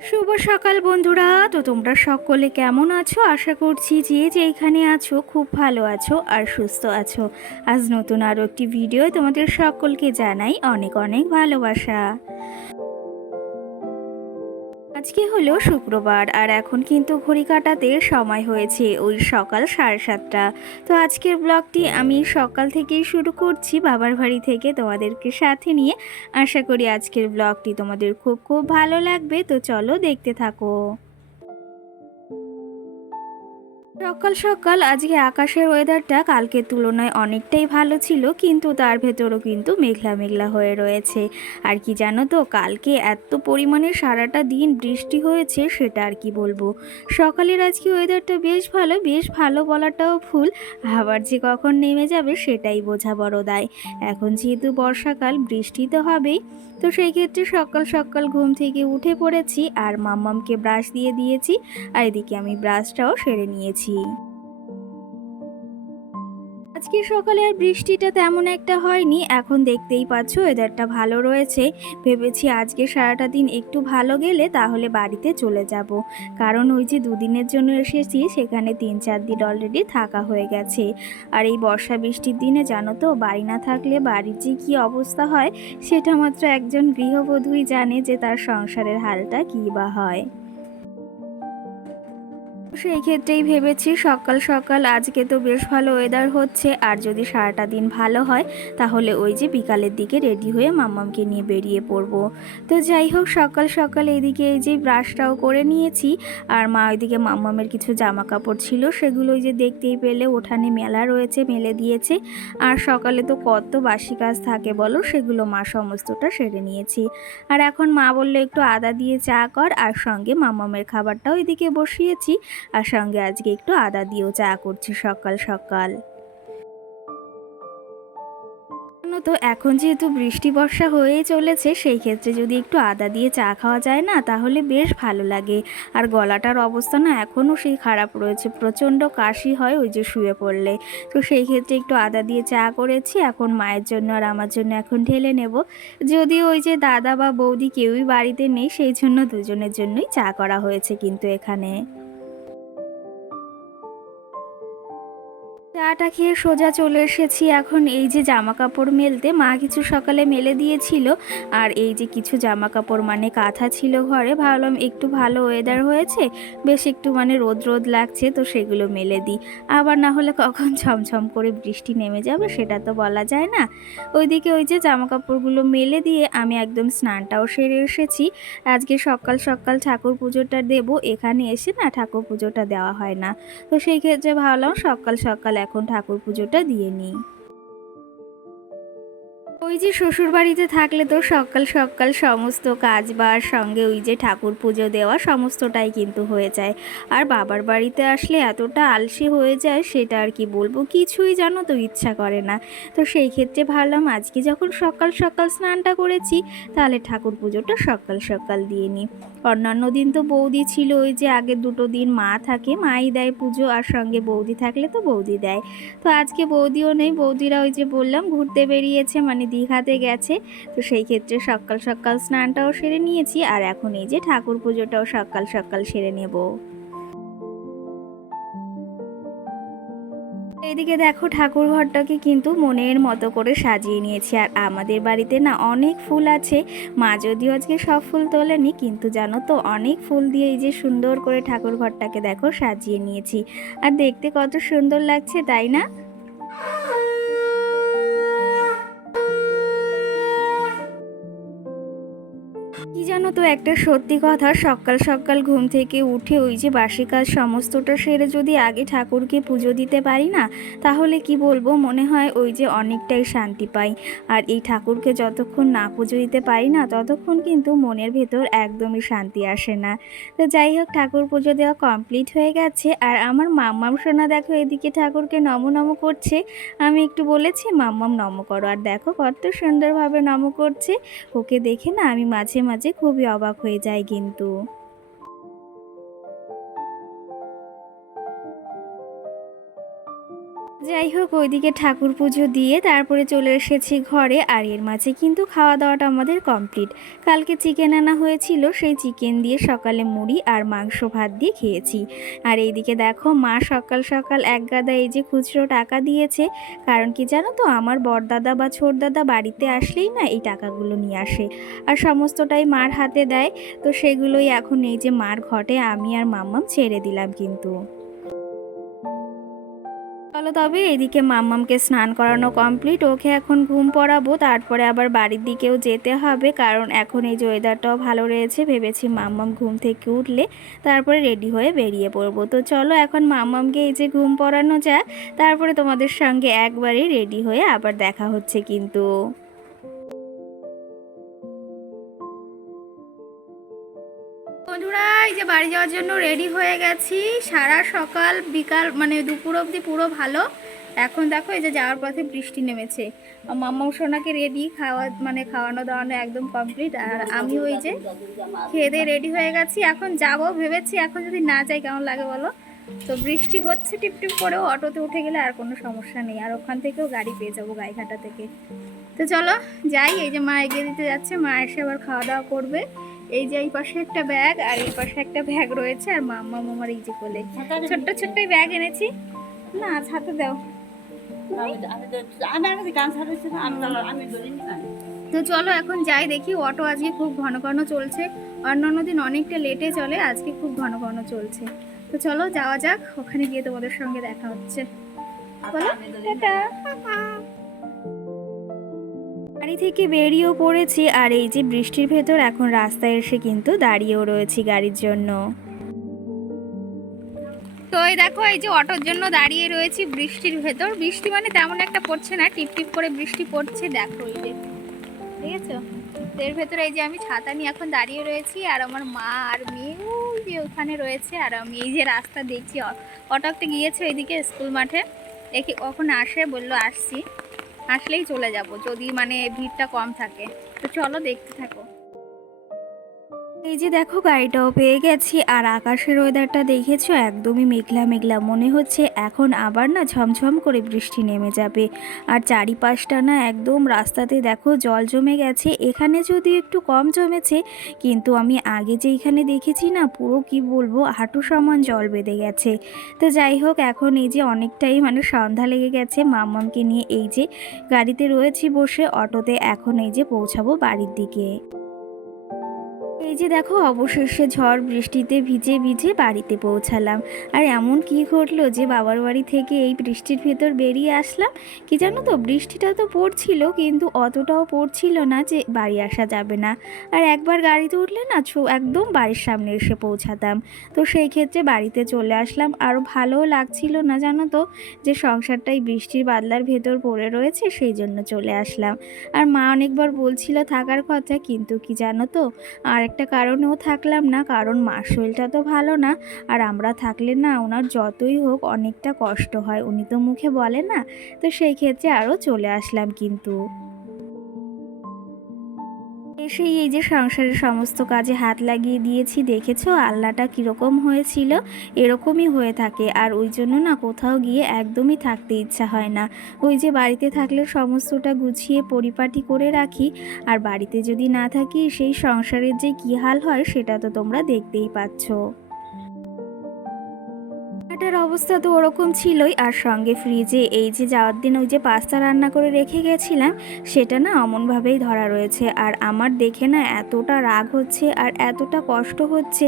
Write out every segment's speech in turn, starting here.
শুভ সকাল বন্ধুরা। তো তোমরা সকলে কেমন আছো? আশা করছি যে যেখানে আছো খুব ভালো আছো আর সুস্থ আছো। আজ নতুন আরও একটি ভিডিও তোমাদের সকলকে জানাই অনেক অনেক ভালোবাসা। আজকে হলো শুক্রবার আর এখন কিন্তু ঘড়ি কাটাতে সময় হয়েছে ওই সকাল 7:30। তো আজকের ব্লগটি আমি সকাল থেকেই শুরু করছি বাবার বাড়ি থেকে তোমাদেরকে সাথে নিয়ে। আশা করি আজকের ব্লগটি তোমাদের খুব খুব ভালো লাগবে, তো চলো দেখতে থাকো। সকাল সকাল আজকে আকাশের ওয়েদারটা কালকের তুলনায় অনেকটাই ভালো ছিল, কিন্তু তার ভেতরও কিন্তু মেঘলা মেঘলা হয়ে রয়েছে। আর কি জানো তো, কালকে এত পরিমাণে সারাটা দিন বৃষ্টি হয়েছে সেটা আর কি বলবো। সকালের আজকে ওয়েদারটা বেশ ভালো, বেশ ভালো বলাটাও ভুল। আবার যে কখন নেমে যাবে সেটাই বোঝা বড় দায়। এখন যেহেতু বর্ষাকাল, বৃষ্টি তো হবেই। তো সেই ক্ষেত্রে সকাল সকাল ঘুম থেকে উঠে পড়েছি আর মাম্মামকে ব্রাশ দিয়ে দিয়েছি। আর এদিকে আমি ব্রাশটাও সেরে নিয়েছি। আজকে সকালে আর বৃষ্টিটা তেমন একটা হয়নি। এখন দেখতেই পাচ্ছ ওয়েদারটা ভালো রয়েছে। ভেবেছি আজকে সারাটা দিন একটু ভালো গেলে তাহলে বাড়িতে চলে যাব। কারণ ওই যে দুদিনের জন্য এসেছি, সেখানে 3-4 দিন অলরেডি থাকা হয়ে গেছে। আর এই বর্ষা বৃষ্টির দিনে জানো তো, বাড়ি না থাকলে বাড়ির যে কী অবস্থা হয় সেটা মাত্র একজন গৃহবধূই জানে, যে তার সংসারের হালটা কী বা হয়। সেই ক্ষেত্রেই ভেবেছি সকাল সকাল আজকে তো বেশ ভালো ওয়েদার হচ্ছে, আর যদি সারাটা দিন ভালো হয় তাহলে ওই যে বিকালের দিকে রেডি হয়ে মাম্মামকে নিয়ে বেরিয়ে পড়বো। তো যাই হোক, সকাল সকাল এদিকে এই যে ব্রাশটাও করে নিয়েছি। আর মা ওইদিকে মাম্মামের কিছু জামা কাপড় ছিল, সেগুলো ওই যে দেখতেই পেলে উঠানে মেলা রয়েছে, মেলে দিয়েছে। আর সকালে তো কত বাসি কাজ থাকে বলো, সেগুলো মা সমস্তটা সেরে নিয়েছি। আর এখন মা বললো একটু আদা দিয়ে চা কর, আর সঙ্গে মাম্মামের খাবারটাও এদিকে বসিয়েছি। আর সঙ্গে আজকে একটু আদা দিয়েও চা করছি সকাল সকাল। তো এখন যেহেতু বৃষ্টি বর্ষা হয়েই চলেছে, সেই ক্ষেত্রে যদি একটু আদা দিয়ে চা খাওয়া যায় না, তাহলে বেশ ভালো লাগে। আর গলাটার অবস্থা না এখনও সেই খারাপ রয়েছে, প্রচণ্ড কাশি হয় ওই যে শুয়ে পড়লে। তো সেই ক্ষেত্রে একটু আদা দিয়ে চা করেছি, এখন মায়ের জন্য আর আমার জন্য এখন ঢেলে নেব। যদিও ওই যে দাদা বা বৌদি কেউই বাড়িতে নেই, সেই জন্য দুজনের জন্যই চা করা হয়েছে কিন্তু এখানে। চাটা খেয়ে সোজা চলে এসেছি এখন এই যে জামা কাপড় মেলতে। মা কিছু সকালে মেলে দিয়েছিল, আর এই যে কিছু জামা কাপড় মানে কাঁথা ছিল ঘরে, ভাবলাম একটু ভালো ওয়েদার হয়েছে, বেশ একটু মানে রোদ রোদ লাগছে, তো সেগুলো মেলে দিই। আবার না হলে কখন ঝমঝম করে বৃষ্টি নেমে যাবে সেটা তো বলা যায় না। ওইদিকে ওই যে জামা কাপড়গুলো মেলে দিয়ে আমি একদম স্নানটাও সেরে এসেছি। আজকে সকাল সকাল ঠাকুর পুজোটা দেব, এখানে এসে না ঠাকুর পুজোটা দেওয়া হয় না। তো সেই ক্ষেত্রে ভাবলাম সকাল সকাল এখন ঠাকুর পুজোটা দিয়ে নিই। ওই যে শ্বশুর বাড়িতে থাকলে তো সকাল সকাল সমস্ত কাজ বাজ সঙ্গে ওই যে ঠাকুর পুজো দেওয়া সমস্তটাই কিন্তু হয়ে যায়। আর বাবার বাড়িতে আসলে এতটা আলসে হয়ে যায়, সেটা আর কি বলবো, কিছুই জানো তো ইচ্ছা করে না। তো সেই ক্ষেত্রে ভাবলাম আজকে যখন সকাল সকাল স্নানটা করেছি, তাহলে ঠাকুর পুজোটা সকাল সকাল দিয়ে নিই। অন্যান্য দিন তো বৌদি ছিল, ওই যে আগের 2 দিন মা থাকে, মাই দেয় পুজো, আর সঙ্গে বৌদি থাকলে তো বৌদি দেয়। তো আজকে বৌদিও নেই, বৌদিরা ওই যে বললাম ঘুরতে বেরিয়েছে, মানে দীঘাতে গেছে। তো সেই ক্ষেত্রে সকাল সকাল স্নানটাও সেরে নিয়েছি, আর এখন এই যে ঠাকুর পুজোটাও সকাল সকাল সেরে নেব। এইদিকে দেখো ঠাকুর ঘরটাকে কিন্তু মনের মতো করে সাজিয়ে নিয়েছি। আর আমাদের বাড়িতে না অনেক ফুল আছে। মা যদিও আজকে সব ফুল তোলেনি, কিন্তু জানো তো অনেক ফুল দিয়ে এই যে সুন্দর করে ঠাকুর ঘরটাকে দেখো সাজিয়ে নিয়েছি। আর দেখতে কত সুন্দর লাগছে, তাই না? কি জানো তো, একটা সত্যি কথা, সকাল সকাল ঘুম থেকে উঠে ওই যে বাসি কাজ সমস্তটা সেরে যদি আগে ঠাকুরকে পুজো দিতে পারি না, তাহলে কি বলবো, মনে হয় ওই যে অনেকটাই শান্তি পাই। আর এই ঠাকুরকে যতক্ষণ না পুজো দিতে পারি না, ততক্ষণ কিন্তু মনের ভেতর একদমই শান্তি আসে না। তো যাই হোক, ঠাকুর পুজো দেওয়া কমপ্লিট হয়ে গেছে। আর আমার মাম্মাম সোনা দেখো এদিকে ঠাকুরকে নম নম করছে। আমি একটু বলেছি মাম্মাম নম করো, আর দেখো কত সুন্দরভাবে নম করছে। ওকে দেখে না আমি মাঝে মাঝে খুবই অবাক হয়ে যাই কিন্তু। যাই হোক, ওইদিকে ঠাকুর পুজো দিয়ে তারপরে চলে এসেছি ঘরে। আর এর মাঝে কিন্তু খাওয়া দাওয়াটা আমাদের কমপ্লিট। কালকে চিকেন আনা হয়েছিল, সেই চিকেন দিয়ে সকালে মুড়ি আর মাংস ভাত দিয়ে খেয়েছি। আর এইদিকে দেখো, মা সকাল সকাল এক গাদা এই যে খুচরো টাকা দিয়েছে। কারণ কি জানো তো, আমার বড়দাদা বা ছোটদাদা বাড়িতে আসলেই না এই টাকাগুলো নিয়ে আসে আর সমস্তটাই মার হাতে দেয়। তো সেগুলোই এখন এই যে মার ঘটে আমি আর মাম্মাম ছেড়ে দিলাম কিন্তু। চলো তবে এদিকে মাম্মামকে স্নান করানো কমপ্লিট, ওকে এখন ঘুম পড়াবো, তারপরে আবার বাড়ির দিকেও যেতে হবে। কারণ এখন এই যে ওয়েদারটাও ভালো রয়েছে, ভেবেছি মাম্মাম ঘুম থেকে উঠলে তারপরে রেডি হয়ে বেরিয়ে পড়বো। তো চলো এখন মাম্মামকে এই যে ঘুম পড়ানো যাক, তারপরে তোমাদের সঙ্গে একবারে রেডি হয়ে আবার দেখা হচ্ছে কিন্তু। বন্ধুরা, এই যে বাড়ি যাওয়ার জন্য রেডি হয়ে গেছি। সারা সকাল বিকাল মানে দুপুর অবধি পুরো ভালো। এখন দেখো এই যে যাওয়ার পথে বৃষ্টি নেমেছে। মাম্মা সোনাকে রেডি খাওয়ানো দাওয়ানো একদম কমপ্লিট। আর আমি ওই যে খেয়ে দিয়ে রেডি হয়ে গেছি, এখন যাব ভেবেছি। এখন যদি না যাই কেমন লাগে বলো? তো বৃষ্টি হচ্ছে টিপ টিপ করেও, অটোতে উঠে গেলে আর কোনো সমস্যা নেই। আর ওখান থেকেও গাড়ি পেয়ে যাবো গাইঘাটা থেকে। তো চলো যাই। এই যে মা এগিয়ে দিতে যাচ্ছে, মা এসে আবার খাওয়া দাওয়া করবে। এই যে এই পাশে একটা ব্যাগ আর এই পাশে একটা ব্যাগ রয়েছে। আর মাম্মা মামার এই যে কোলে ছোট্ট ছোট্ট ব্যাগ এনেছি। না ছাতে দাও। তো চলো এখন যাই, দেখি। অটো আজকে খুব ঘন ঘন চলছে, অন্যান্য দিন অনেকটা লেটে চলে, আজকে খুব ঘন ঘন চলছে। তো চলো যাওয়া যাক, ওখানে গিয়ে তোমাদের সঙ্গে দেখা হচ্ছে। বলো টাটা। বাড়ি থেকে বেরিয়েও পড়েছি। আর এই যে বৃষ্টির ভেতর এখন রাস্তায় এসে কিন্তু দাঁড়িয়েও রয়েছি গাড়ির জন্য। তো এই দেখো, এই যে অটোর জন্য দাঁড়িয়ে রয়েছি বৃষ্টির ভেতর। বৃষ্টি মানে তেমন একটা পড়ছে না, টিপ টিপ করে বৃষ্টি পড়ছে। দেখো এই যে, ঠিক আছে। এর ভেতরে এই যে আমি ছাতা নিয়ে এখন দাঁড়িয়ে রয়েছি। আর আমার মা আর মেয়ে ওই যে ওখানে রয়েছে। আর আমি এই যে রাস্তা দেখছি। অটো একটা গিয়েছে ওইদিকে স্কুল মাঠে, দেখি কখন আসে, বললো আসছি, আসলেই চলে যাব যদি মানে ভিড়টা কম থাকে। তো চলো দেখতে থাকো। এই যে দেখো, গাড়িটাও পেয়ে গেছি। আর আকাশের ওয়েদারটা দেখেছো, একদমই মেঘলা মেঘলা, মনে হচ্ছে এখন আবার না ঝমঝম করে বৃষ্টি নেমে যাবে। আর চারিপাশটা না একদম রাস্তাতে দেখো জল জমে গেছে। এখানে যদি একটু কম জমেছে, কিন্তু আমি আগে যে এখানে দেখেছি না, পুরো কি বলবো, হাঁটু সমান জল বেঁধে গেছে। তো যাই হোক, এখন এই যে অনেকটাই মানে সন্ধ্যা লেগে গেছে। মাম্মামকে নিয়ে এই যে গাড়িতে রয়েছি বসে, অটোতে এখন এই যে পৌঁছাবো বাড়ির দিকে। এই যে দেখো, অবশেষে ঝড় বৃষ্টিতে ভিজে ভিজে বাড়িতে পৌঁছালাম। আর এমন কি ঘটলো যে বাবার বাড়ি থেকে এই বৃষ্টির ভেতর বেরিয়ে আসলাম। কি জানো তো, বৃষ্টিটা তো পড়ছিল কিন্তু অতটাও পড়ছিল না যে বাড়ি আসা যাবে না। আর একবার গাড়িতে উঠলে না একদম বাড়ির সামনে এসে পৌঁছাতাম। তো সেই ক্ষেত্রে বাড়িতে চলে আসলাম। আরও ভালোও লাগছিল না জানো তো, যে সংসারটাই বৃষ্টির বাদলার ভেতর পড়ে রয়েছে, সেই জন্য চলে আসলাম। আর মা অনেকবার বলছিল থাকার কথা, কিন্তু কি জানো তো, আর একটা কারণেও থাকলাম না। কারণ মার শরীরটা তো ভালো না। আর আমরা থাকলে না ওনার যতই হোক অনেকটা কষ্ট হয়, উনি তো মুখে বলে না। তো সেই ক্ষেত্রে আরও চলে আসলাম কিন্তু। এসেই এই যে সংসারের সমস্ত কাজে হাত লাগিয়ে দিয়েছি। দেখেছো আল্লাহটা কীরকম হয়েছিল? এরকমই হয়ে থাকে। আর ওই জন্য না কোথাও গিয়ে একদমই থাকতে ইচ্ছা হয় না। ওই যে বাড়িতে থাকলে সমস্তটা গুছিয়ে পরিপাটি করে রাখি, আর বাড়িতে যদি না থাকি সেই সংসারের যে কী হাল হয় সেটা তো তোমরা দেখতেই পাচ্ছ। এটার অবস্থা তো ওরকম ছিলই। আর সঙ্গে ফ্রিজে এই যে যাওয়ার দিন ওই যে পাস্তা রান্না করে রেখে গেছিলাম, সেটা না অমনভাবেই ধরা রয়েছে। আর আমার দেখে না এতটা রাগ হচ্ছে আর এতটা কষ্ট হচ্ছে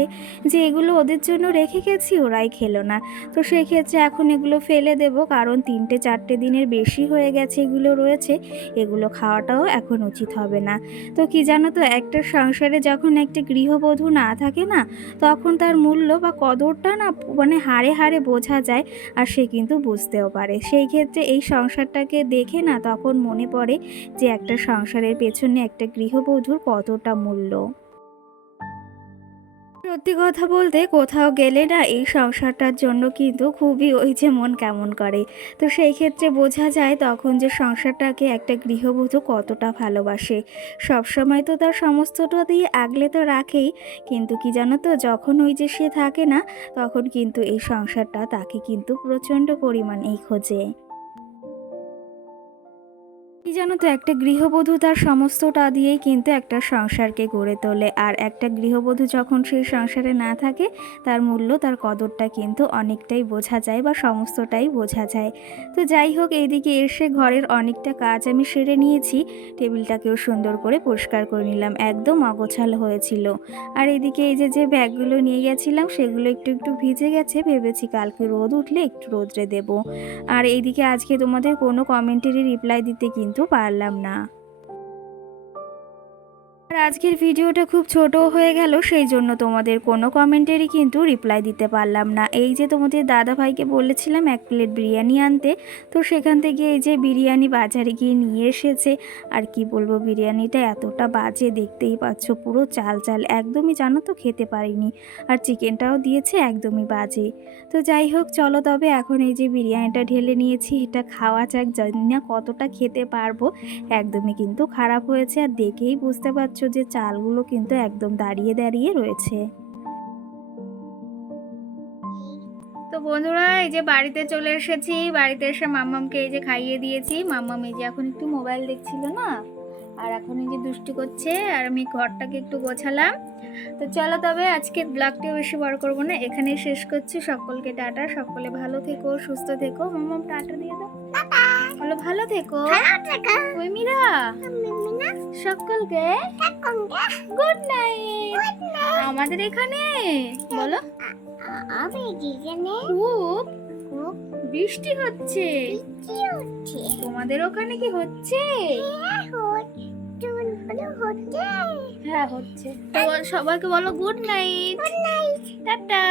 যে এগুলো ওদের জন্য রেখে গেছি, ওরাই খেলো না। তো সেই ক্ষেত্রে এখন এগুলো ফেলে দেব, কারণ 3-4 দিনের বেশি হয়ে গেছে এগুলো রয়েছে। এগুলো খাওয়াটাও এখন উচিত হবে না। তো কি জানো তো, একটা সংসারে যখন একটা গৃহবধূ না থাকে না, তখন তার মূল্য বা কদরটা না মানে হাড়ে হাড়ে বোঝা যায়। আর সে কিন্তু বুঝতেও পারে। সেই ক্ষেত্রে এই সংসারটাকে দেখে না তখন মনে পড়ে যে একটা সংসারের পেছনে একটা গৃহবধূর কতটা মূল্য। সত্যি কথা বলতে, কোথাও গেলে না এই সংসারটার জন্য কিন্তু খুবই ওই যে মন কেমন করে। তো সেই ক্ষেত্রে বোঝা যায় তখন যে সংসারটাকে একটা গৃহবধূ কতটা ভালোবাসে। সবসময় তো তার সমস্তটা দিয়ে আগলে তো রাখেই, কিন্তু কি জানো তো, যখন ওই যে সে থাকে না, তখন কিন্তু এই সংসারটা তাকে কিন্তু প্রচণ্ড পরিমাণেই খোঁজে। কি জানো তো, একটা গৃহবধূ তার সমস্তটা দিয়েই কিন্তু একটা সংসারকে গড়ে তোলে। আর একটা গৃহবধূ যখন সেই সংসারে না থাকে, তার মূল্য, তার কদরটা কিন্তু অনেকটাই বোঝা যায় বা সমস্তটাই বোঝা যায়। তো যাই হোক, এইদিকে এসে ঘরের অনেকটা কাজ আমি সেরে নিয়েছি। টেবিলটাকেও সুন্দর করে পরিষ্কার করে নিলাম, একদম অগোছালো হয়েছিল। আর এদিকে এই যে ব্যাগগুলো নিয়ে গেছিলাম, সেগুলো একটু একটু ভিজে গেছে, ভেবেছি কালকে রোদ উঠলে একটু রোদ্রে দেবো। আর এইদিকে আজকে তোমাদের কোনো কমেন্টেরই রিপ্লাই দিতে কিন্তু পারলাম না। আর আজকের ভিডিওটা খুব ছোট হয়ে গেল, সেই জন্য তোমাদের কোনো কমেন্টেরই কিন্তু রিপ্লাই দিতে পারলাম না। এই যে তোমাদের দাদা ভাইকে বলেছিলাম 1 প্লেট বিরিয়ানি আনতে, তো সেখান থেকে এই যে বিরিয়ানি বাজারে গিয়ে নিয়ে এসেছে। আর কি বলবো, বিরিয়ানিটা এতটা বাজে, দেখতেই পাচ্ছ, পুরো চাল চাল, একদমই জানো তো খেতে পারিনি। আর চিকেনটাও দিয়েছে একদমই বাজে। তো যাই হোক, চলো তবে এখন এই যে বিরিয়ানিটা ঢেলে নিয়েছি, এটা খাওয়া যাক, জানি না কতটা খেতে পারবো। একদমই কিন্তু খারাপ হয়েছে, আর দেখেই বুঝতে পারছো যে চালগুলো কিন্তু একদম দাঁড়িয়ে দাঁড়িয়ে রয়েছে। তো বন্ধুরা, এই যে বাড়িতে চলে এসেছি। বাড়িতে এসে মাম্মামকে এই যে খাইয়ে দিয়েছি। মাম্মাম এই যে এখন একটু মোবাইল দেখছিল না, আর এখন এই যে দুষ্টু করছে, আর আমি ঘরটাকে একটু গোছালাম। তো চলো তবে আজকে ব্লগটিও বেশি বড় করবো না, এখানেই শেষ করছি। সকলকে টাটা, সকলে ভালো থেকো, সুস্থ থেকো। মাম্মাম টাটা দিয়ে দাও, বলো ভালো থেকো। ওই মীরা, সকলকে গুড নাইট। আমাদের এখানে বলো খুব বৃষ্টি হচ্ছে। তোমাদের ওখানে কি হচ্ছে? হ্যাঁ হচ্ছে। তো সবাইকে বলো গুড নাইট, টাটা।